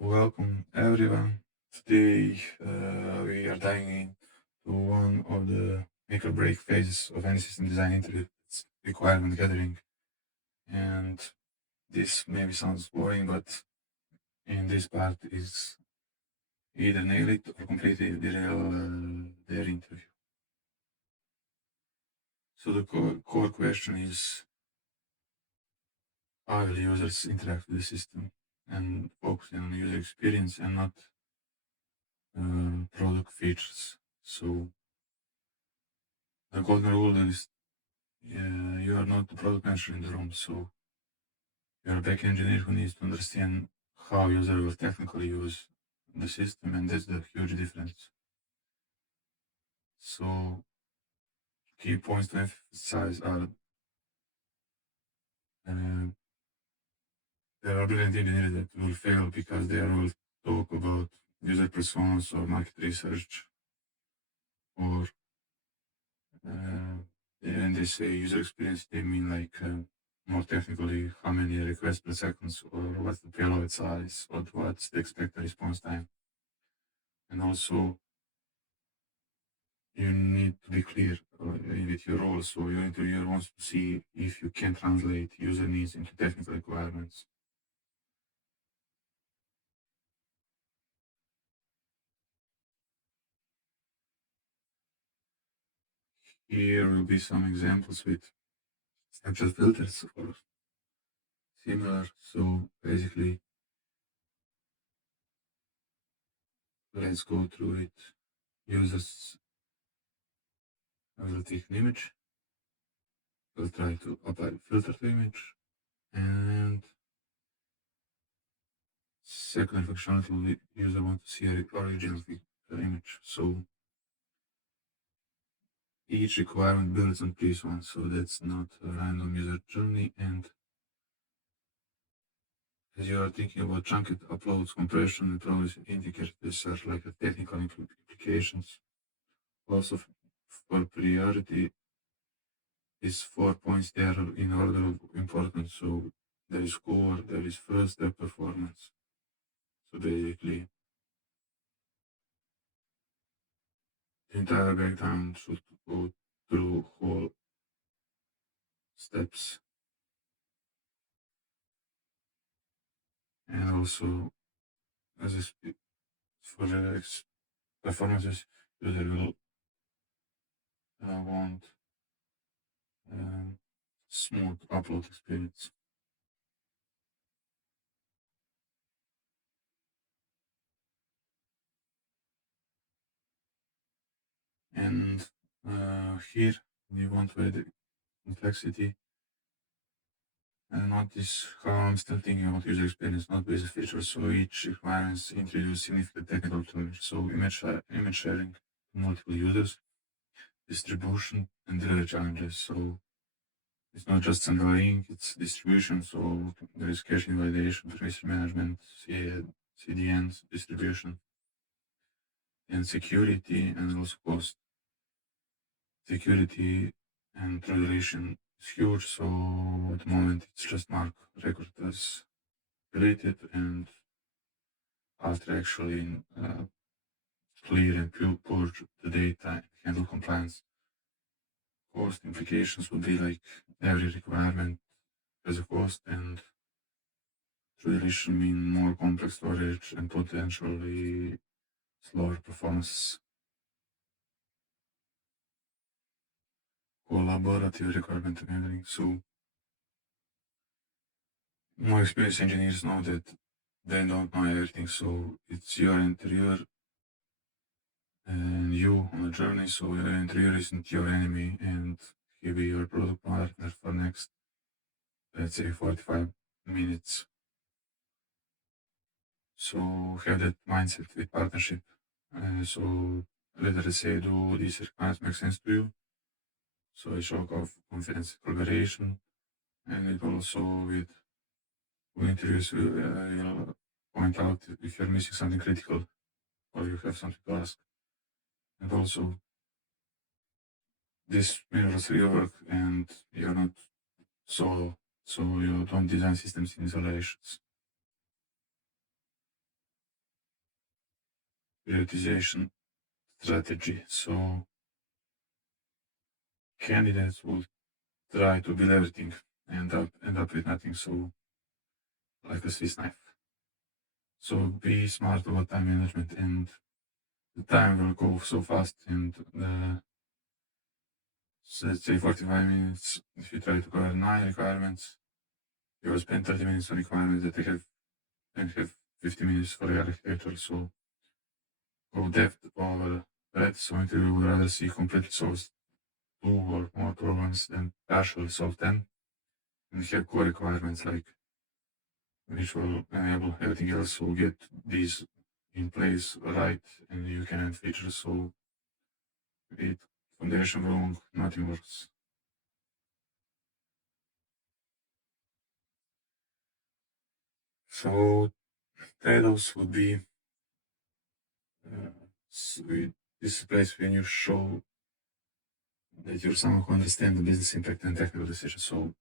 Welcome everyone. Today we are diving into one of the make or break phases of any system design interview. It's requirement gathering. And this maybe sounds boring, but in this part is either nail it or completely derail their interview. So the core question is how will users interact with the system and focusing on user experience and not product features. So the golden rule is you are not the product manager in the room, so you're a back engineer who needs to understand how user will technically use the system, and that's the huge difference. So key points to emphasize are uh, there are brilliant engineers that will fail because they will talk about user personas or market research, or uh, when they say user experience, they mean like more technically how many requests per second, or what's the payload size, or what's the expected response time. And also, you need to be clear with your role. So your interviewer wants to see if you can translate user needs into technical requirements. Here will be some examples with snapshot filters or similar. So basically, let's go through it. Users will take an image. We'll try to apply a filter to image. And second functionality will be user want to see a original image. So each requirement builds on previous one, so that's not a random user journey. And as you are thinking about chunked uploads, compression, and probably indicate these are like a technical implications. Also, for priority, these 4 points there are in order of importance. So there is core, there is first step performance. So basically, the entire breakdown should go through whole steps. And also, as I speak, for the performances, user will want smooth upload experience. And here we want to add complexity and notice how I'm still thinking about user experience, not basic features. So each requires introduce significant technical tools. So image sharing to multiple users, distribution, and delivery challenges. So it's not just underlying, it's distribution. So there is caching validation, tracer management, CDNs, distribution, and security, and also cost. Security and translation is huge. So at the moment, it's just mark record as deleted, and after actually clear and purge the data and handle compliance. Cost implications would be like every requirement has a cost, and translation mean more complex storage and potentially slower performance. Collaborative requirement handling. So more experienced engineers know that they don't know everything. So it's your interior and you on a journey. So your interior isn't your enemy, and he'll be your product partner for next, let's say, 45 minutes. So have that mindset with partnership. So let us say, do these requirements make sense to you? So it show of confidence, collaboration, and it also with who interviews you'll point out if you're missing something critical or you have something to ask. And also this mirrors your work, and you're not solo, so you don't design systems in isolations. prioritization strategy. So candidates will try to build everything and end up with nothing. So like a Swiss knife. So be smart about time management, and the time will go so fast. And so let's say 45 minutes. If you try to cover 9 requirements, you will spend 30 minutes on requirements that they have and have 50 minutes for the architecture. So go depth over breadth. So interview would rather see completely solved 2 or more problems than partially solve 10. And have core requirements like which will enable everything else. So get these in place right, and you can add features. So with foundation wrong, nothing works. So trade-offs would be this is a place when you show that you're someone who understands the business impact and technical decisions. So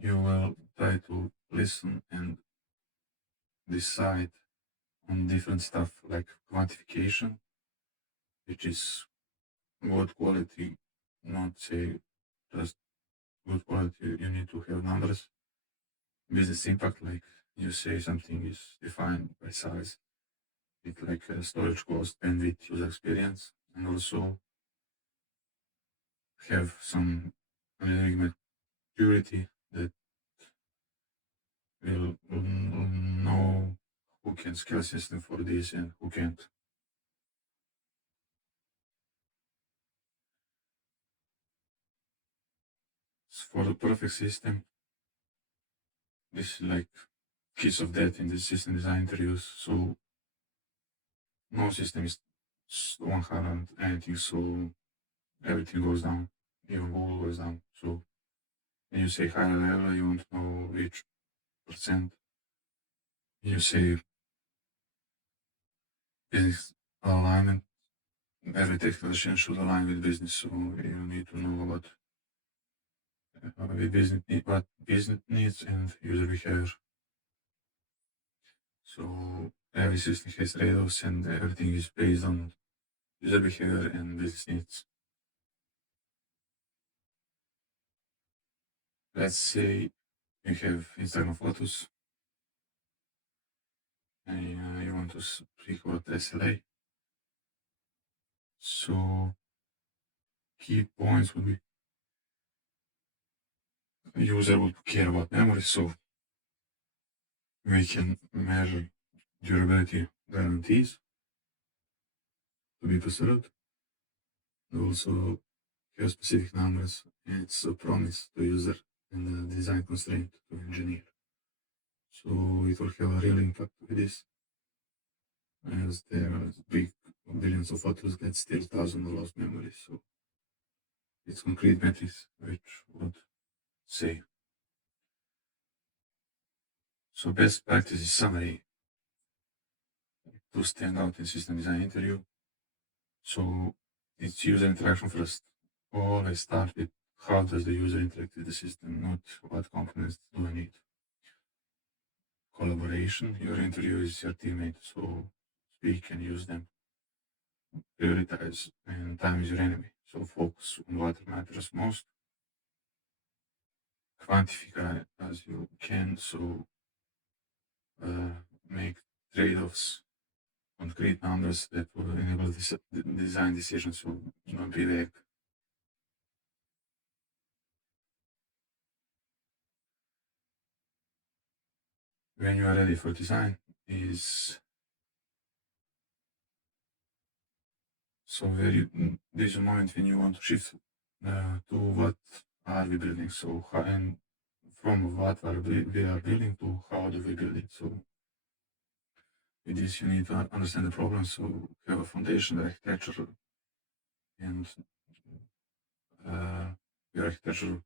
you will try to listen and decide on different stuff like quantification, which is good quality, not say just good quality. You need to have numbers. Business impact, like you say something is defined by size, with like storage cost, bandwidth, user experience, and also have some engineering maturity that will know who can scale system for this and who can't. For the perfect system, this is like kiss of death in the system design interviews. So no system is 100 anything, so everything goes down, even Google goes down. So when you say higher level, you want to know which percent. You say business alignment, every technical decision should align with business. So you need to know what business needs and user behavior. So every system has trade-offs, and everything is based on user behavior and business needs. Let's say you have Instagram photos and you want to speak about SLA. So key points would be user would care about memory, so we can measure durability guarantees to be pursued. Also have specific numbers, and it's a promise to user and a design constraint to engineer. So it will have a real impact with this, as there are big billions of photos that still thousands of lost memories. So it's concrete metrics which would say. So best practices summary to stand out in system design interview. So it's user interaction first. Always start with how does the user interact with the system, not what components do I need. Collaboration, your interview is your teammate, so speak and use them. Prioritize, and time is your enemy, so focus on what matters most. Quantify as you can, so make trade-offs, concrete numbers that will enable this design decisions, so not be vague. When you are ready for design is so there's a moment when you want to shift to what are we building, so how, and from what we are building to how do we build it. So with this you need to understand the problem, so have a foundation, the architecture, and uh, your architecture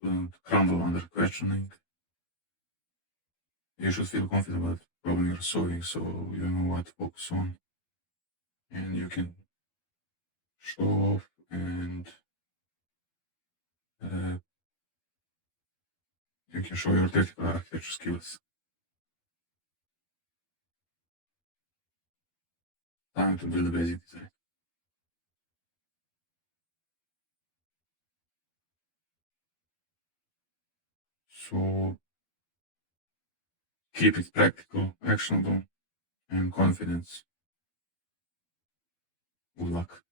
don't crumble under questioning. You should feel confident about the problem you're solving, so you know what to focus on, and you can show off and uh, you can show your technical architecture skills. time to build a basic design. So keep it practical, actionable, and confidence. Good luck.